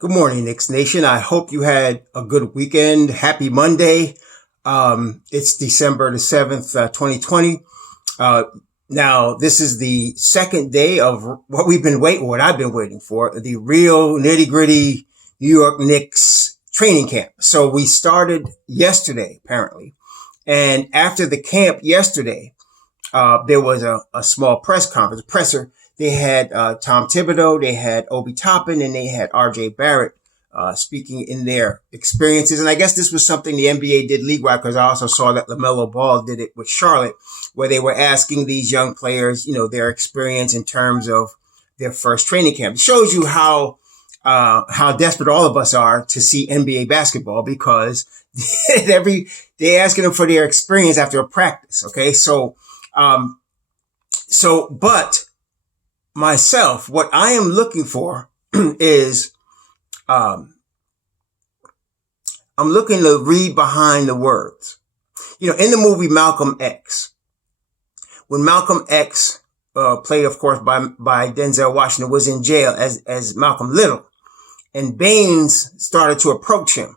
Good morning, Knicks Nation. I hope you had a good weekend. Happy Monday. It's December the 7th, 2020. Uh, Now, this is the second day of what I've been waiting for, the real nitty gritty New York Knicks training camp. So we started yesterday, apparently. And after the camp yesterday, there was a small press conference, presser. They had Tom Thibodeau, they had Obi Toppin, and they had R.J. Barrett speaking in their experiences. And I guess this was something the NBA did league-wide, because I also saw that LaMelo Ball did it with Charlotte, where they were asking these young players, their experience in terms of their first training camp. It shows you how desperate all of us are to see NBA basketball, because they're asking them for their experience after a practice. Okay, um, but myself, what I am looking for is, I'm looking to read behind the words. In the movie Malcolm X, when Malcolm X, played, of course, by Denzel Washington, was in jail as Malcolm Little, and Baines started to approach him.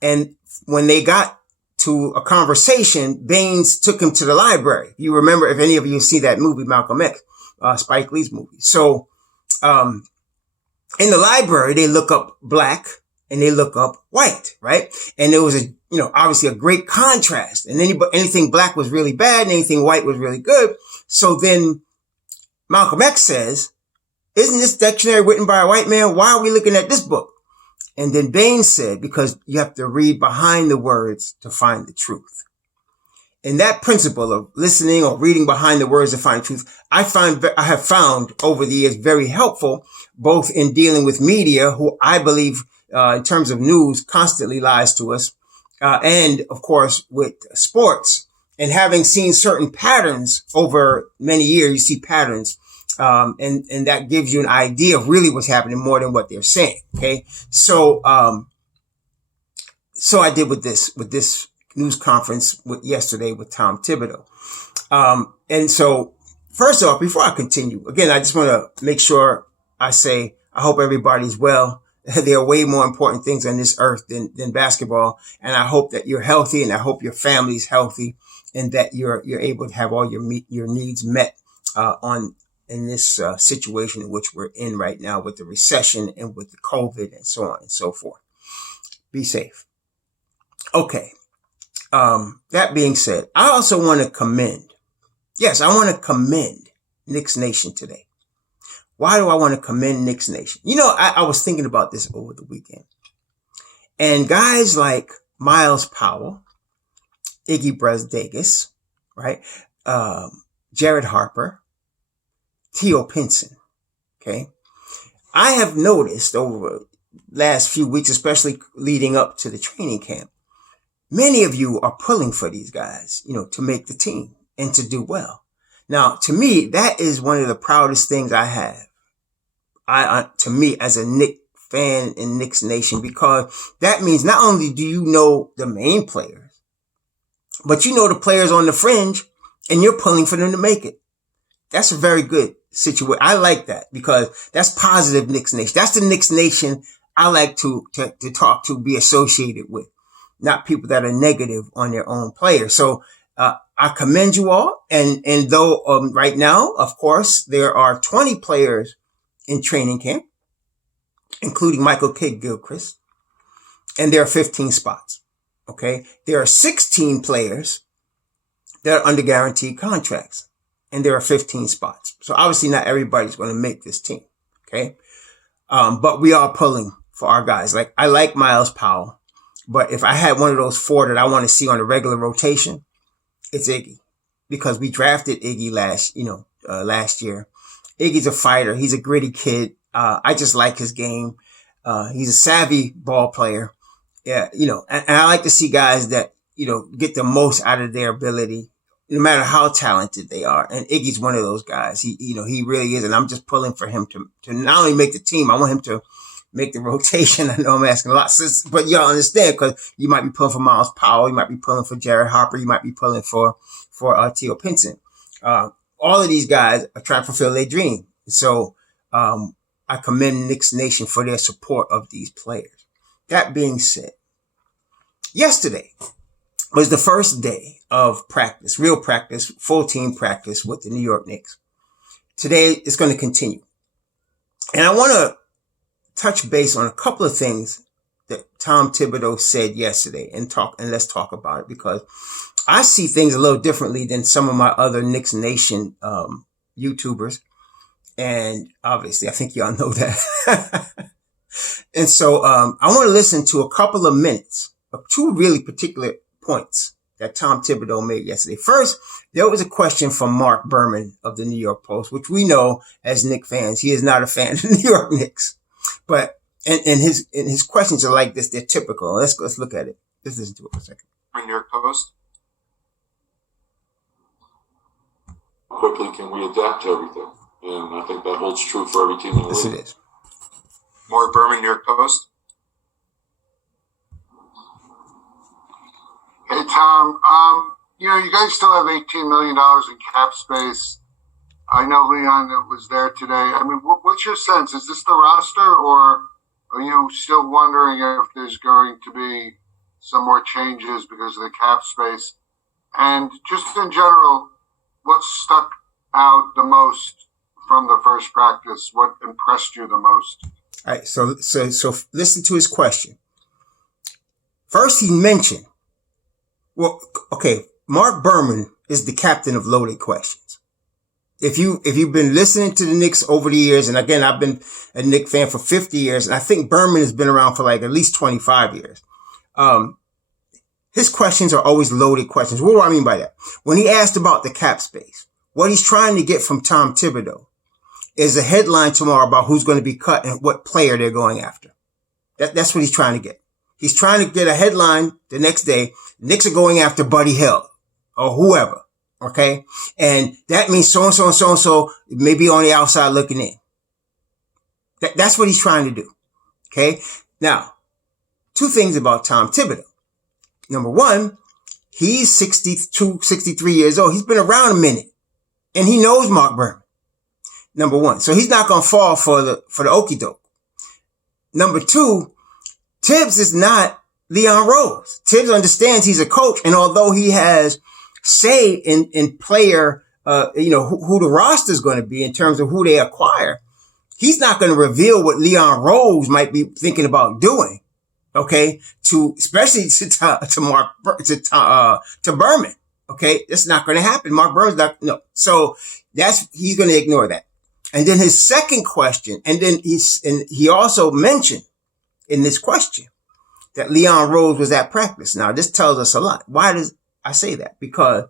And when they got to a conversation, Baines took him to the library. You remember, if any of you see that movie, Malcolm X, Spike Lee's movie. So, in the library, they look up black and they look up white, right? And there was obviously a great contrast. And anything black was really bad and anything white was really good. So then Malcolm X says, isn't this dictionary written by a white man? Why are we looking at this book? And then Baines said, because you have to read behind the words to find the truth. And that principle of listening or reading behind the words to find truth, I have found over the years very helpful, both in dealing with media, who I believe, in terms of news, constantly lies to us, and of course with sports. And having seen certain patterns over many years, you see patterns. And that gives you an idea of really what's happening more than what they're saying. Okay. So I did with this news conference yesterday with Tom Thibodeau. And so first off, before I continue, again, I just want to make sure I say, I hope everybody's well. There are way more important things on this earth than basketball. And I hope that you're healthy, and I hope your family's healthy, and that you're able to have all your needs met, in this situation in which we're in right now, with the recession and with the COVID and so on and so forth. Be safe. Okay. That being said, I also want to commend Knicks Nation today. Why do I want to commend Knicks Nation? I was thinking about this over the weekend, and guys like Miles Powell, Iggy Brasdegas, right? Jared Harper, Theo Pinson. Okay. I have noticed over last few weeks, especially leading up to the training camp, many of you are pulling for these guys, to make the team and to do well. Now, to me, that is one of the proudest things I have. To me, as a Knicks fan in Knicks Nation, because that means not only do you know the main players, but you know the players on the fringe, and you're pulling for them to make it. That's a very good situation. I like that, because that's positive Knicks Nation. That's the Knicks Nation I like to talk to, be associated with, not people that are negative on their own players. So, I commend you all. And though, right now, of course, there are 20 players in training camp, including Michael Kidd-Gilchrist, and there are 15 spots. Okay. There are 16 players that are under guaranteed contracts, and there are 15 spots. So obviously not everybody's going to make this team. Okay. But we are pulling for our guys. Like, I like Miles Powell, but if I had one of those four that I want to see on a regular rotation, it's Iggy, because we drafted Iggy last year. Iggy's a fighter. He's a gritty kid. I just like his game. He's a savvy ball player. Yeah. And I like to see guys that, get the most out of their ability, no matter how talented they are. And Iggy's one of those guys. He really is. And I'm just pulling for him to not only make the team, I want him to make the rotation. I know I'm asking a lot, but y'all understand, because you might be pulling for Miles Powell. You might be pulling for Jared Harper. You might be pulling for Theo Pinson. All of these guys are trying to fulfill their dream. So, I commend Knicks Nation for their support of these players. That being said, yesterday was the first day of practice, real practice, full team practice with the New York Knicks. Today it's going to continue. And I want to touch base on a couple of things that Tom Thibodeau said yesterday and let's talk about it, because I see things a little differently than some of my other Knicks Nation YouTubers. And obviously, I think y'all know that. And so I want to listen to a couple of minutes of two really particular points that Tom Thibodeau made yesterday. First, there was a question from Mark Berman of the New York Post, which we know as Knicks fans, he is not a fan of the New York Knicks. But and his questions are like this. They're typical. Let's look at it. Let's listen to it for a second. New York Post. Quickly, can we adapt to everything? And I think that holds true for every team in the league. Yes, it is. Mark Berman, New York Post. Hey, Tom. You guys still have $18 million in cap space. I know Leon was there today. I mean, what's your sense? Is this the roster, or are you still wondering if there's going to be some more changes because of the cap space? And just in general, what stuck out the most from the first practice? What impressed you the most? All right. So listen to his question. First, he mentioned, well, okay, Mark Berman is the captain of loaded questions. If you've been listening to the Knicks over the years, and again, I've been a Knicks fan for 50 years, and I think Berman has been around for like at least 25 years. His questions are always loaded questions. What do I mean by that? When he asked about the cap space, what he's trying to get from Tom Thibodeau is a headline tomorrow about who's going to be cut and what player they're going after. That's what he's trying to get. He's trying to get a headline the next day. Knicks are going after Buddy Hield or whoever. Okay. And that means so-and-so and so-and-so may be on the outside looking in. That's what he's trying to do. Okay. Now, two things about Tom Thibodeau. Number one, he's 62, 63 years old. He's been around a minute and he knows Mark Berman. Number one. So he's not going to fall for the okie doke. Number two, Tibbs is not Leon Rose. Tibbs understands he's a coach. And although he has say in player, who the roster is going to be in terms of who they acquire, he's not going to reveal what Leon Rose might be thinking about doing. Okay. Especially to Berman. Okay. That's not going to happen. Mark Berman's not, no. So he's going to ignore that. And then his second question, and then he also mentioned in this question that Leon Rose was at practice. Now, this tells us a lot. Why does I say that? Because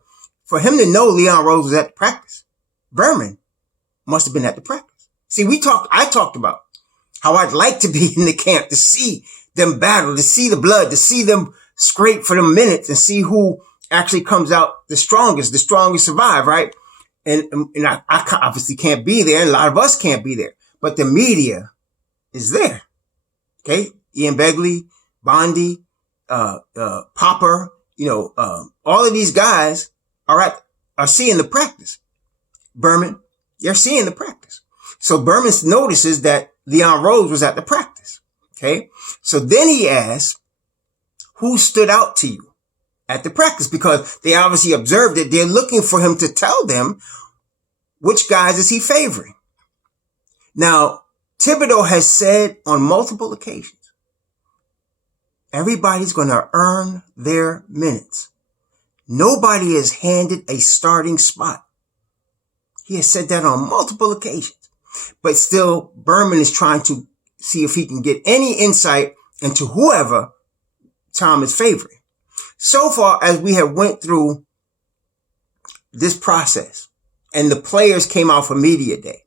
for him to know Leon Rose was at the practice, Berman must have been at the practice. See, I talked about how I'd like to be in the camp to see them battle, to see the blood, to see them scrape for the minutes and see who actually comes out the strongest survive, right? And I obviously can't be there, and a lot of us can't be there, but the media is there. Okay. Ian Begley, Bondi, Popper, all of these guys are seeing the practice. Berman, they're seeing the practice. So Berman notices that Leon Rose was at the practice. Okay. So then he asks, who stood out to you at the practice? Because they obviously observed it. They're looking for him to tell them which guys is he favoring. Now, Thibodeau has said on multiple occasions, everybody's going to earn their minutes. Nobody is handed a starting spot. He has said that on multiple occasions. But still, Berman is trying to see if he can get any insight into whoever Tom is favoring. So far as we have went through this process and the players came out for media day,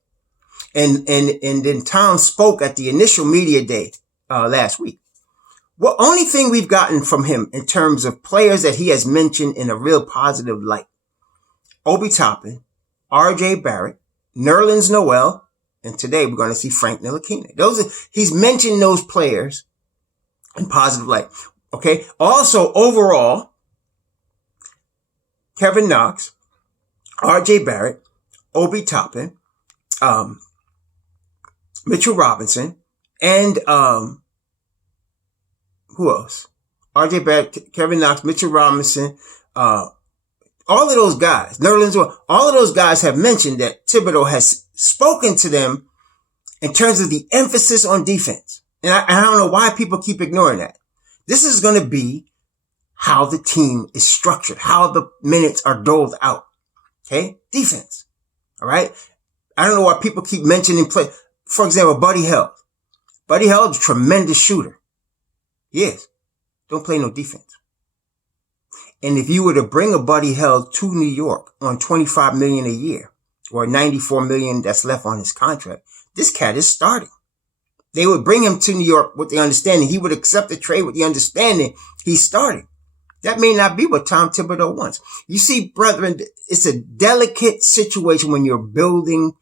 and then Tom spoke at the initial media day last week. Well, only thing we've gotten from him in terms of players that he has mentioned in a real positive light: Obi Toppin, R.J. Barrett, Nerlens Noel, and today we're going to see Frank Ntilikina. He's mentioned those players in positive light. Okay. Also, overall, Kevin Knox, R.J. Barrett, Obi Toppin, Mitchell Robinson, and who else? R.J. Barrett, Kevin Knox, Mitchell Robinson, all of those guys, Nerlens, all of those guys have mentioned that Thibodeau has spoken to them in terms of the emphasis on defense. And I don't know why people keep ignoring that. This is going to be how the team is structured, how the minutes are doled out. Okay? Defense. All right? I don't know why people keep mentioning play. For example, Buddy Hield. Buddy Hield is a tremendous shooter. Yes. Don't play no defense. And if you were to bring a Buddy Hield to New York on $25 million a year or $94 million that's left on his contract, this cat is starting. They would bring him to New York with the understanding he would accept the trade with the understanding he's starting. That may not be what Tom Thibodeau wants. You see, brethren, it's a delicate situation when you're building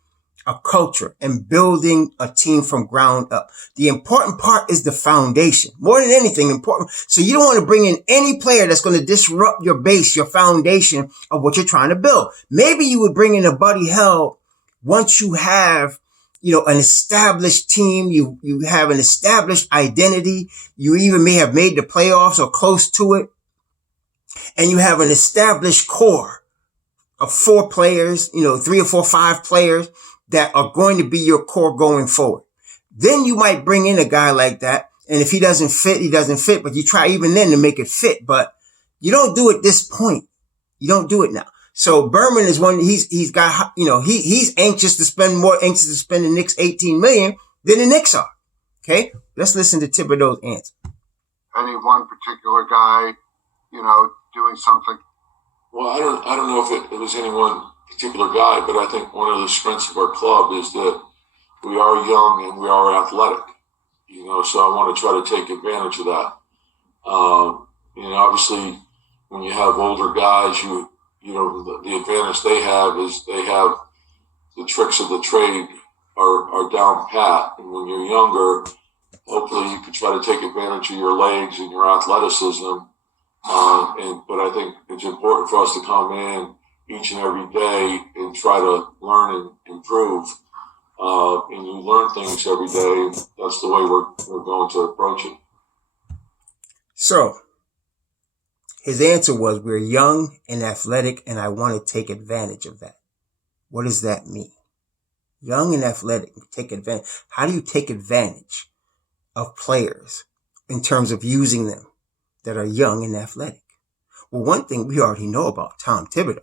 a culture and building a team from ground up. The important part is the foundation. More than anything important. So you don't want to bring in any player that's going to disrupt your base, your foundation of what you're trying to build. Maybe you would bring in a Buddy Hield once you have, an established team. You have an established identity. You even may have made the playoffs or close to it. And you have an established core of 4 players, 3 or 4, 5 players that are going to be your core going forward. Then you might bring in a guy like that. And if he doesn't fit, but you try even then to make it fit. But you don't do it this point. You don't do it now. So Berman is one, he's got, he's anxious to spend the Knicks $18 million than the Knicks are. Okay. Let's listen to Thibodeau's answer. Any one particular guy, doing something? Well, I don't know if it was any one particular guy, but I think one of the strengths of our club is that we are young and we are athletic. So I want to try to take advantage of that. Obviously, when you have older guys, the advantage they have is they have the tricks of the trade are down pat. And when you're younger, hopefully you can try to take advantage of your legs and your athleticism. But I think it's important for us to come in each and every day and try to learn and improve. And you learn things every day. And that's the way we're going to approach it. So his answer was, we're young and athletic, and I want to take advantage of that. What does that mean? Young and athletic, take advantage. How do you take advantage of players in terms of using them that are young and athletic? Well, one thing we already know about Tom Thibodeau,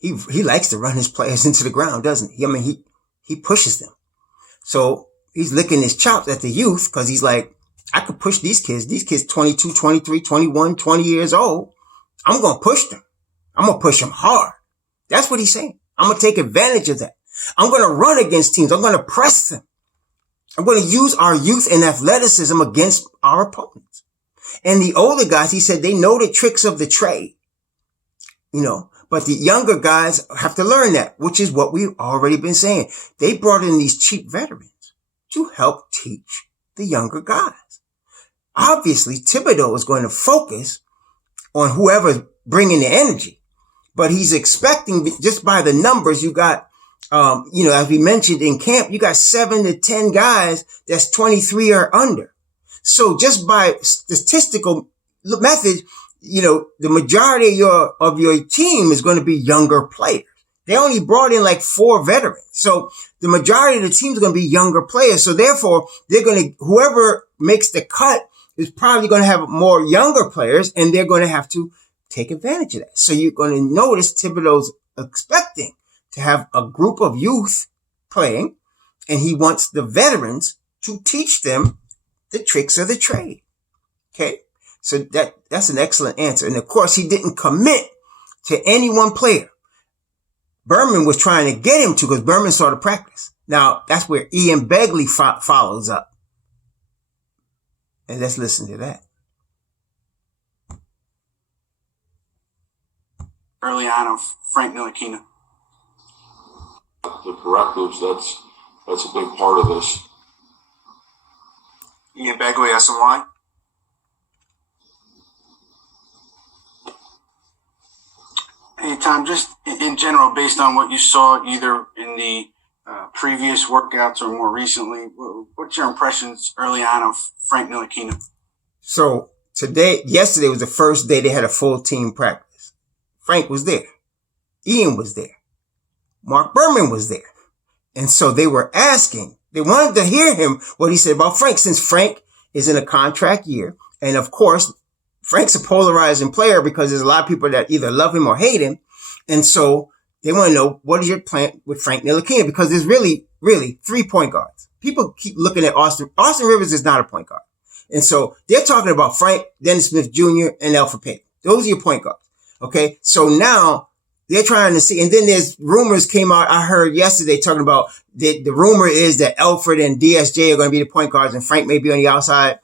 he likes to run his players into the ground, doesn't he? I mean, he pushes them. So he's licking his chops at the youth because he's like, I could push these kids 22, 23, 21, 20 years old. I'm going to push them. I'm going to push them hard. That's what he's saying. I'm going to take advantage of that. I'm going to run against teams. I'm going to press them. I'm going to use our youth and athleticism against our opponents. And the older guys, he said, they know the tricks of the trade, but the younger guys have to learn that, which is what we've already been saying. They brought in these cheap veterans to help teach the younger guys. Obviously, Thibodeau is going to focus on whoever's bringing the energy, but he's expecting, just by the numbers, you got, as we mentioned in camp, you got 7 to 10 guys that's 23 or under. So just by statistical methods, the majority of your team is going to be younger players. They only brought in like 4 veterans. So the majority of the team is going to be younger players. So therefore, whoever makes the cut is probably going to have more younger players, and they're going to have to take advantage of that. So you're going to notice Thibodeau's expecting to have a group of youth playing, and he wants the veterans to teach them the tricks of the trade. Okay. So that's an excellent answer. And of course, he didn't commit to any one player. Berman was trying to get him to, because Berman saw the practice. Now, that's where Ian Begley follows up. And let's listen to that. Early on of Frank Ntilikina. The correctives, that's a big part of this. Ian Begley, SNY. Hey, Tom, just in general, based on what you saw either in the previous workouts or more recently? What's your impressions early on of Frank Ntilikina? So yesterday was the first day they had a full team practice. Frank was there. Ian was there. Mark Berman was there. And so they wanted to hear him, what he said about Frank, since Frank is in a contract year. And of course, Frank's a polarizing player because there's a lot of people that either love him or hate him. And so they want to know, what is your plan with Frank Ntilikina? Because there's really 3 point guards. People keep looking at Austin. Austin Rivers is not a point guard. And so they're talking about Frank, Dennis Smith Jr., and Elfrid Payton. Those are your point guards. Okay. So now they're trying to see. And then there's rumors came out. I heard yesterday talking about the rumor is that Elfrid and DSJ are going to be the point guards and Frank may be on the outside.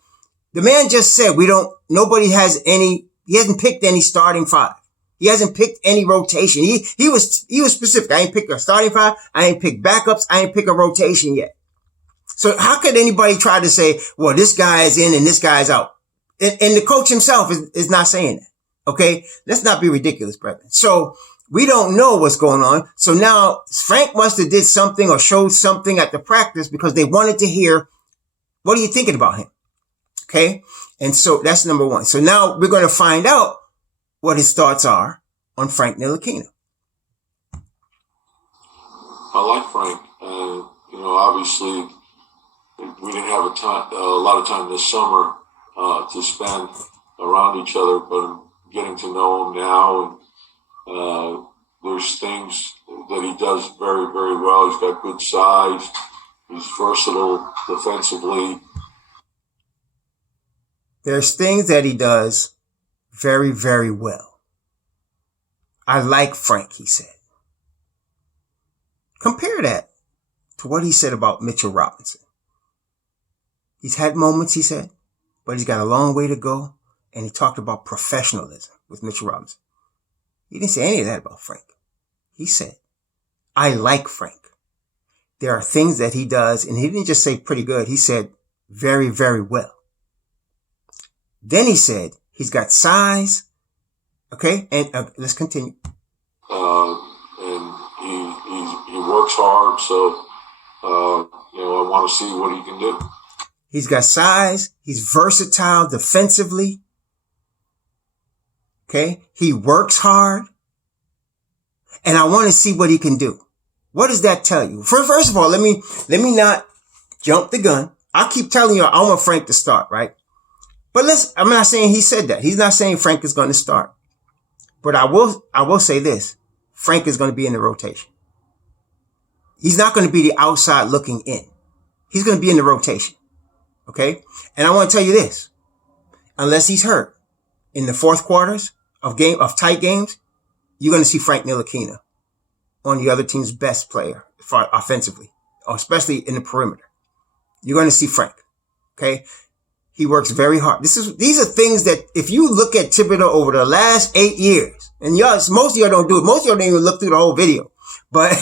The man just said he hasn't picked any starting five. He hasn't picked any rotation. He was specific. I ain't picked a starting five. I ain't picked backups. I ain't picked a rotation yet. So how could anybody try to say, well, this guy is in and this guy is out? And the coach himself is not saying that. Okay. Let's not be ridiculous, brethren. So we don't know what's going on. So now Frank must have did something or showed something at the practice because they wanted to hear, what are you thinking about him? Okay. And so that's number one. So now we're going to find out what his thoughts are on Frank Ntilikina. I like Frank. Obviously we didn't have a lot of time this summer to spend around each other, but I'm getting to know him now, and there's things that he does very, very well. He's got good size. He's versatile defensively. There's things that he does very, very well. I like Frank, he said. Compare that to what he said about Mitchell Robinson. He's had moments, he said, but he's got a long way to go. And he talked about professionalism with Mitchell Robinson. He didn't say any of that about Frank. He said, I like Frank. There are things that he does, and he didn't just say pretty good. He said very, very well. Then he said he's got size. Okay, and let's continue. And he works hard, so I want to see what he can do. He's got size. He's versatile defensively. Okay, he works hard, and I want to see what he can do. What does that tell you? First of all, let me not jump the gun. I'll keep telling you I want Frank to start, right? But I'm not saying he said that. He's not saying Frank is going to start. But I will say this. Frank is going to be in the rotation. He's not going to be the outside looking in. He's going to be in the rotation. Okay? And I want to tell you this. Unless he's hurt in the fourth quarters of tight games, you're going to see Frank Ntilikina on the other team's best player offensively, especially in the perimeter. You're going to see Frank. Okay? He works very hard. These are things that if you look at Thibodeau over the last 8 years, and most of y'all don't do it. Most of y'all don't even look through the whole video. But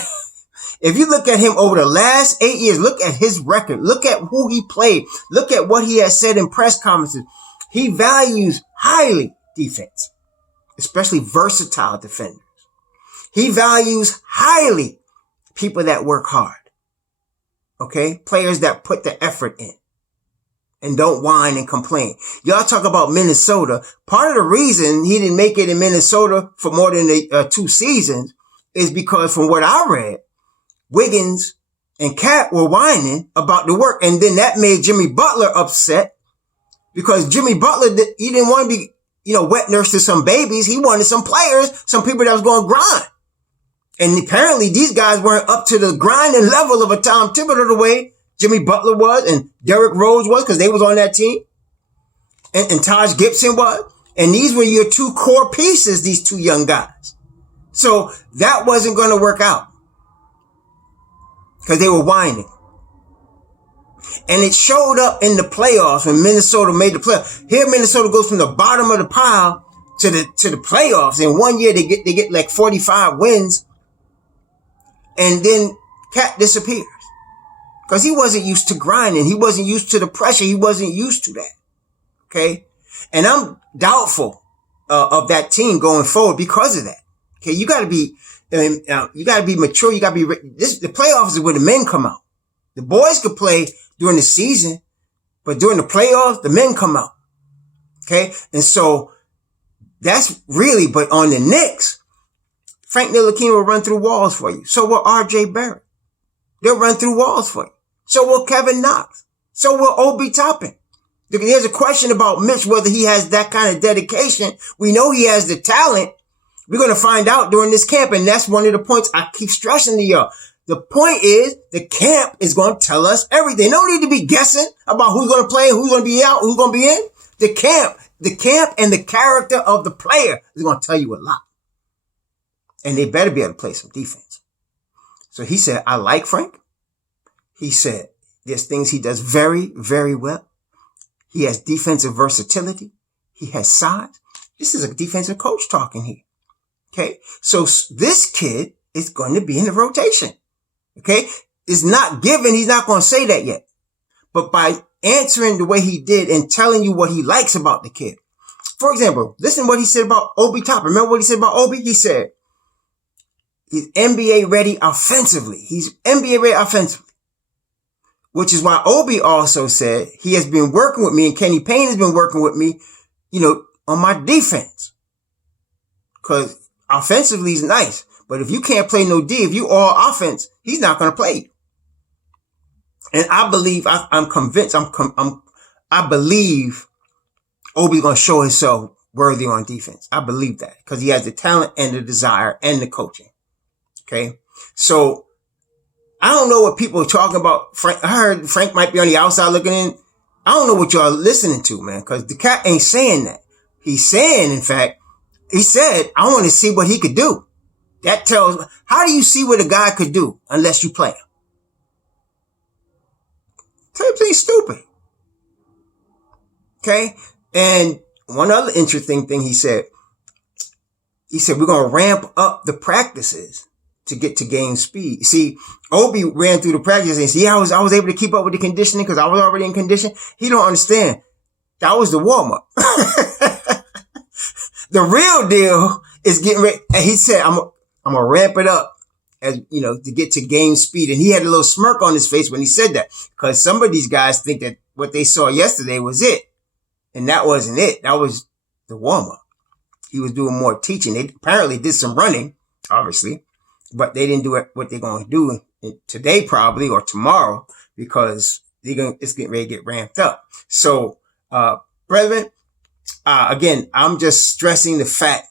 if you look at him over the last 8 years, look at his record. Look at who he played. Look at what he has said in press conferences. He values highly defense, especially versatile defenders. He values highly people that work hard. Okay? Players that put the effort in and don't whine and complain. Y'all talk about Minnesota. Part of the reason he didn't make it in Minnesota for more than 2 seasons is because from what I read, Wiggins and Cat were whining about the work. And then that made Jimmy Butler upset because Jimmy Butler, he didn't want to be, wet nurse to some babies. He wanted some players, some people that was going to grind. And apparently these guys weren't up to the grinding level of a Tom Thibodeau the way Jimmy Butler was and Derrick Rose was because they was on that team. And Taj Gibson was. And these were your 2 core pieces, these 2 young guys. So that wasn't going to work out because they were whining. And it showed up in the playoffs when Minnesota made the playoffs. Here Minnesota goes from the bottom of the pile to the playoffs. In 1 year they get like 45 wins. And then Cat disappears. Because he wasn't used to grinding. He wasn't used to the pressure. He wasn't used to that. Okay? And I'm doubtful of that team going forward because of that. Okay? You got to be, And you got to be mature. You got to be the playoffs is where the men come out. The boys could play during the season, but during the playoffs, the men come out. Okay, and so that's really. But on the Knicks, Frank Ntilikina will run through walls for you. So will R.J. Barrett. They'll run through walls for you. So will Kevin Knox. So will Obi Toppin. There's a question about Mitch, whether he has that kind of dedication. We know he has the talent. We're going to find out during this camp. And that's one of the points I keep stressing to y'all. The point is the camp is going to tell us everything. No need to be guessing about who's going to play, who's going to be out, who's going to be in. The camp and the character of the player is going to tell you a lot. And they better be able to play some defense. So he said, I like Frank. He said, there's things he does very, very well. He has defensive versatility. He has size. This is a defensive coach talking here. Okay. So this kid is going to be in the rotation. Okay. It's not given. He's not going to say that yet. But by answering the way he did and telling you what he likes about the kid. For example, listen to what he said about Obi Toppin. Remember what he said about Obi? He said, he's NBA ready offensively. He's NBA ready offensively. Which is why Obi also said he has been working with me and Kenny Payne has been working with me, on my defense. Cause offensively he's nice. But if you can't play no D, if you all offense, he's not going to play you. And I believe, I'm convinced, I believe Obi's going to show himself worthy on defense. I believe that because he has the talent and the desire and the coaching. Okay. So I don't know what people are talking about. Frank, I heard Frank might be on the outside looking in. I don't know what y'all listening to, man, because the cat ain't saying that. He's saying, in fact, he said, I want to see what he could do. That tells, how do you see what a guy could do unless you play him? Tibbs ain't stupid. Okay. And one other interesting thing he said, we're going to ramp up the practices to get to game speed. See, Obi ran through the practice and see, I was able to keep up with the conditioning because I was already in condition. He don't understand. That was the warm up. The real deal is getting ready. And he said, I'm going to ramp it up as, to get to game speed. And he had a little smirk on his face when he said that because some of these guys think that what they saw yesterday was it. And that wasn't it. That was the warm up. He was doing more teaching. They apparently did some running, obviously. But they didn't do what they're going to do today probably or tomorrow because it's getting ready to get ramped up. So, brethren, again, I'm just stressing the fact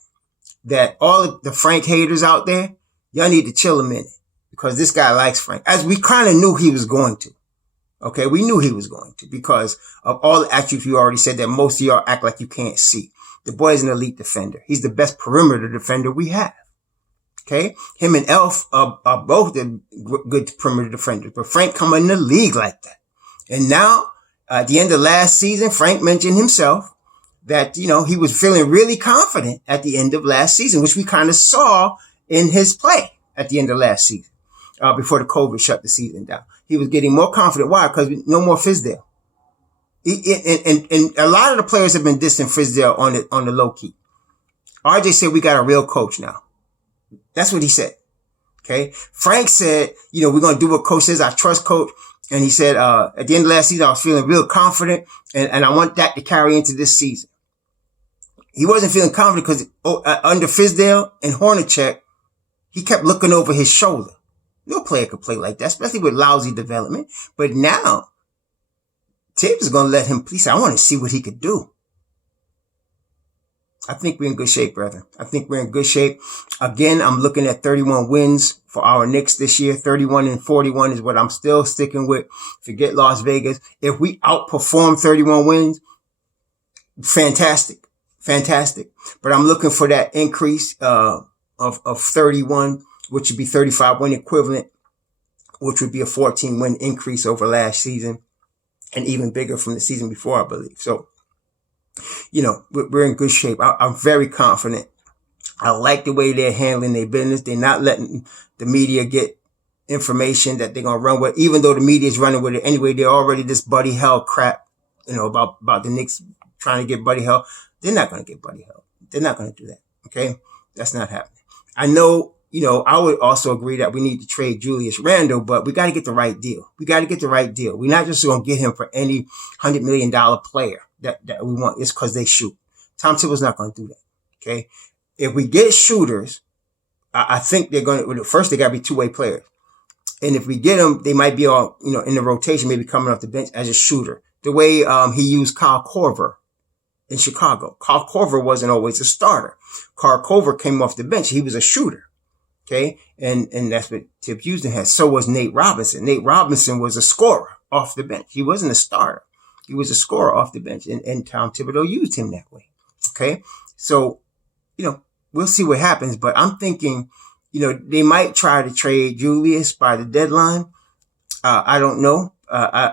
that all of the Frank haters out there, y'all need to chill a minute because this guy likes Frank, as we kind of knew he was going to. Okay, we knew he was going to because of all the attributes you already said that most of y'all act like you can't see. The boy is an elite defender. He's the best perimeter defender we have. Okay, him and Elf are both good perimeter defenders, but Frank come in the league like that. And now, at the end of last season, Frank mentioned himself that, he was feeling really confident at the end of last season, which we kind of saw in his play at the end of last season, before the COVID shut the season down. He was getting more confident. Why? Because no more Fizdale. And a lot of the players have been dissing Fizdale on the low key. RJ said we got a real coach now. That's what he said. Okay. Frank said, we're going to do what coach says. I trust coach. And he said, at the end of last season, I was feeling real confident and I want that to carry into this season. He wasn't feeling confident because under Fizdale and Hornacek, he kept looking over his shoulder. No player could play like that, especially with lousy development. But now Tibbs is going to let him play. I want to see what he could do. I think we're in good shape, brethren. I think we're in good shape. Again, I'm looking at 31 wins for our Knicks this year. 31-41 is what I'm still sticking with. Forget Las Vegas. If we outperform 31 wins, fantastic. But I'm looking for that increase of 31, which would be 35 win equivalent, which would be a 14 win increase over last season and even bigger from the season before, I believe. So, we're in good shape. I'm very confident. I like the way they're handling their business. They're not letting the media get information that they're going to run with, even though the media is running with it anyway. They're already this Buddy Held crap, about the Knicks trying to get Buddy Held. They're not going to get Buddy Held. They're not going to do that. Okay. That's not happening. I know, I would also agree that we need to trade Julius Randle, but we got to get the right deal. We're not just going to get him for any $100 million player that we want. It's because they shoot. Tom Thibodeau's not going to do that. Okay. If we get shooters, I think they're going to, first they got to be two-way players. And if we get them, they might be all, in the rotation, maybe coming off the bench as a shooter. The way, he used Kyle Korver in Chicago. Kyle Korver wasn't always a starter. Kyle Korver came off the bench. He was a shooter. Okay. And that's what Tip Houston had. So was Nate Robinson. Nate Robinson was a scorer off the bench. He wasn't a starter. He was a scorer off the bench. And Tom Thibodeau used him that way. Okay. So, we'll see what happens, but I'm thinking, they might try to trade Julius by the deadline. I don't know.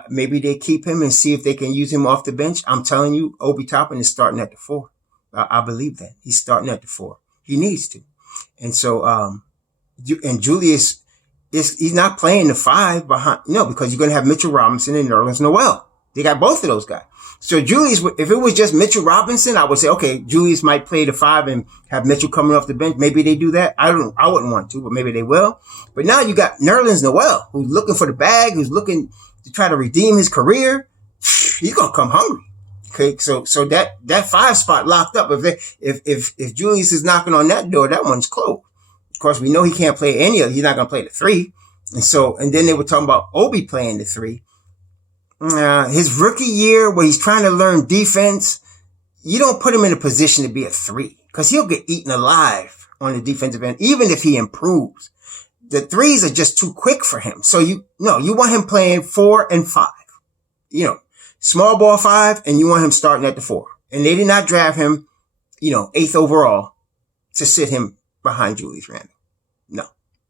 Maybe they keep him and see if they can use him off the bench. I'm telling you, Obi Toppin is starting at the 4. I believe that. He's starting at the 4. He needs to. And so, and Julius he's not playing the 5 behind, because you're going to have Mitchell Robinson and Nerlens Noel. They got both of those guys. So Julius, if it was just Mitchell Robinson, I would say, okay, Julius might play the 5 and have Mitchell coming off the bench. Maybe they do that. I wouldn't want to, but maybe they will. But now you got Nerlens Noel, who's looking for the bag, who's looking to try to redeem his career. He's going to come hungry. Okay. So that 5 spot locked up. If Julius is knocking on that door, that one's closed. Of course, we know he can't play any of it. He's not going to play the 3. And then they were talking about Obi playing the 3. His rookie year where he's trying to learn defense, you don't put him in a position to be a 3 because he'll get eaten alive on the defensive end, even if he improves. The 3s are just too quick for him. So you want him playing 4 and 5, small ball 5, and you want him starting at the 4. And they did not draft him, 8th overall to sit him behind Julius Randle. No,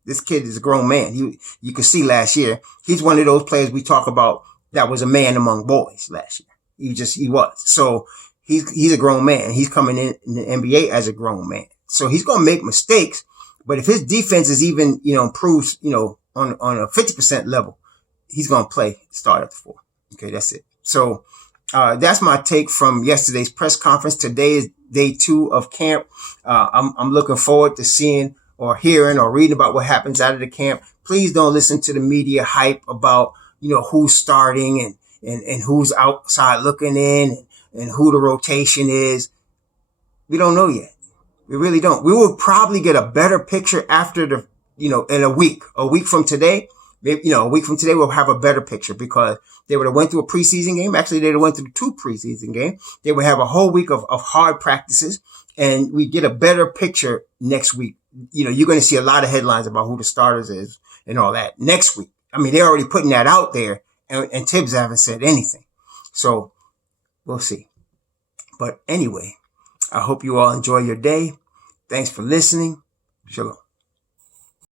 this kid is a grown man. You could see last year, he's one of those players we talk about that was a man among boys last year. He was. So he's a grown man. He's coming in the NBA as a grown man. So he's going to make mistakes. But if his defense is even, improves, on a 50% level, he's going to start at the 4. Okay. That's it. So, that's my take from yesterday's press conference. Today is day 2 of camp. I'm looking forward to seeing or hearing or reading about what happens out of the camp. Please don't listen to the media hype about, who's starting and who's outside looking in and who the rotation is. We don't know yet. We really don't. We will probably get a better picture after in a week from today. Maybe, a week from today, we'll have a better picture because they would have went through a preseason game. Actually, they would have went through 2 preseason games. They would have a whole week of hard practices and we get a better picture next week. You're going to see a lot of headlines about who the starters is and all that next week. I mean, they're already putting that out there and Tibbs haven't said anything. So we'll see. But anyway, I hope you all enjoy your day. Thanks for listening. Shalom.